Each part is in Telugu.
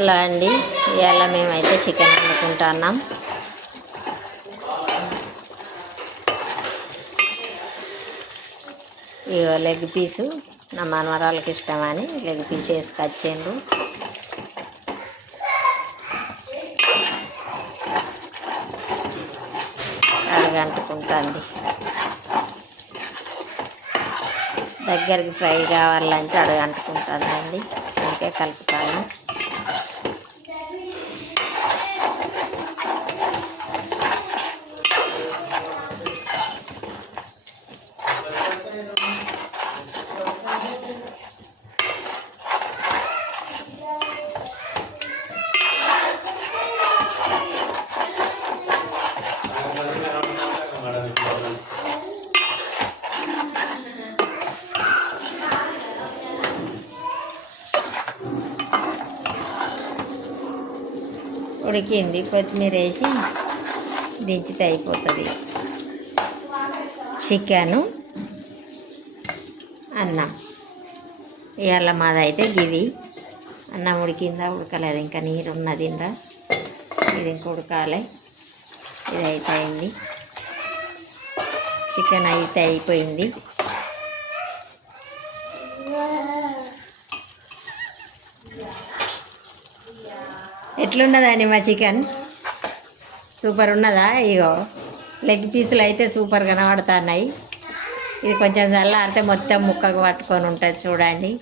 హలో అండి, ఇవాళ మేమైతే చికెన్ వండుకుంటున్నాం. ఇగో లెగ్ పీసు నా మనవరాళ్ళకి ఇష్టమని లెగ్ పీస్ వేసుకొచ్చిండ్రు. అడగంటుకుంటుంది. దగ్గరికి ఫ్రై కావాలంటే అడగంటుకుంటుందండి, అందుకే కలుపుతాను. ఉడికింది, కొత్తిమీర వేసి దించితే అయిపోతుంది. చికెను, అన్నం. ఇవాళ మాదైతే గిది. అన్నం ఉడికిందా ఉడకలేదు, ఇంకా నీరు ఉన్నది ఇందా, ఇది ఇంక ఉడకాలి. ఇది అయితే అయింది. చికెన్ అయితే అయిపోయింది. ఎట్లున్నదండి మా చికెన్? సూపర్ ఉన్నదా? ఇగో లెగ్ పీసులు అయితే సూపర్ కనబడుతున్నాయి. ఇది కొంచెం చల్లారితే మొత్తం ముక్కకు పట్టుకొని ఉంటుంది చూడండి.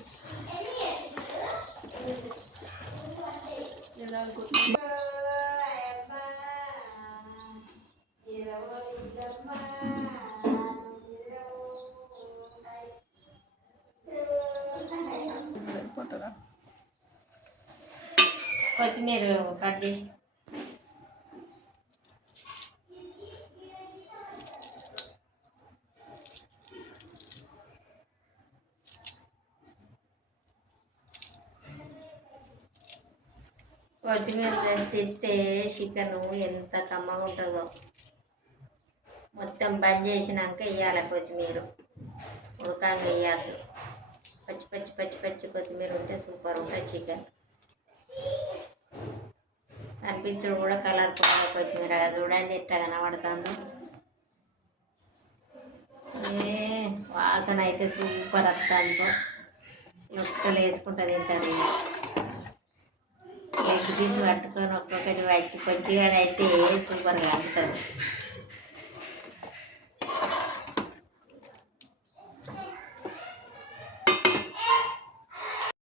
కొత్తిమీర కట్ చేసి కొత్తిమీర తింటే చికెను ఎంత కమ్మగా ఉంటుందో. మొత్తం బంద్ చేసినాక వేయాలి కొత్తిమీర, ఉడకాక వేయద్దు. పచ్చి పచ్చి పచ్చి పచ్చి కొత్తిమీర ఉంటే సూపర్ ఉంటుంది చికెన్. అనిపించడు కూడా కలర్ఫుల్గా కొత్తిమీర చూడండి ఎట్లా కనబడుతుందో. వాసన అయితే సూపర్ వస్తుందో. లొక్కలు వేసుకుంటూ తింటారు. లెగ్ పీస్ పట్టుకొని ఒక్కొక్కటి కొద్దిగా అయితే సూపర్గా ఉంటుంది.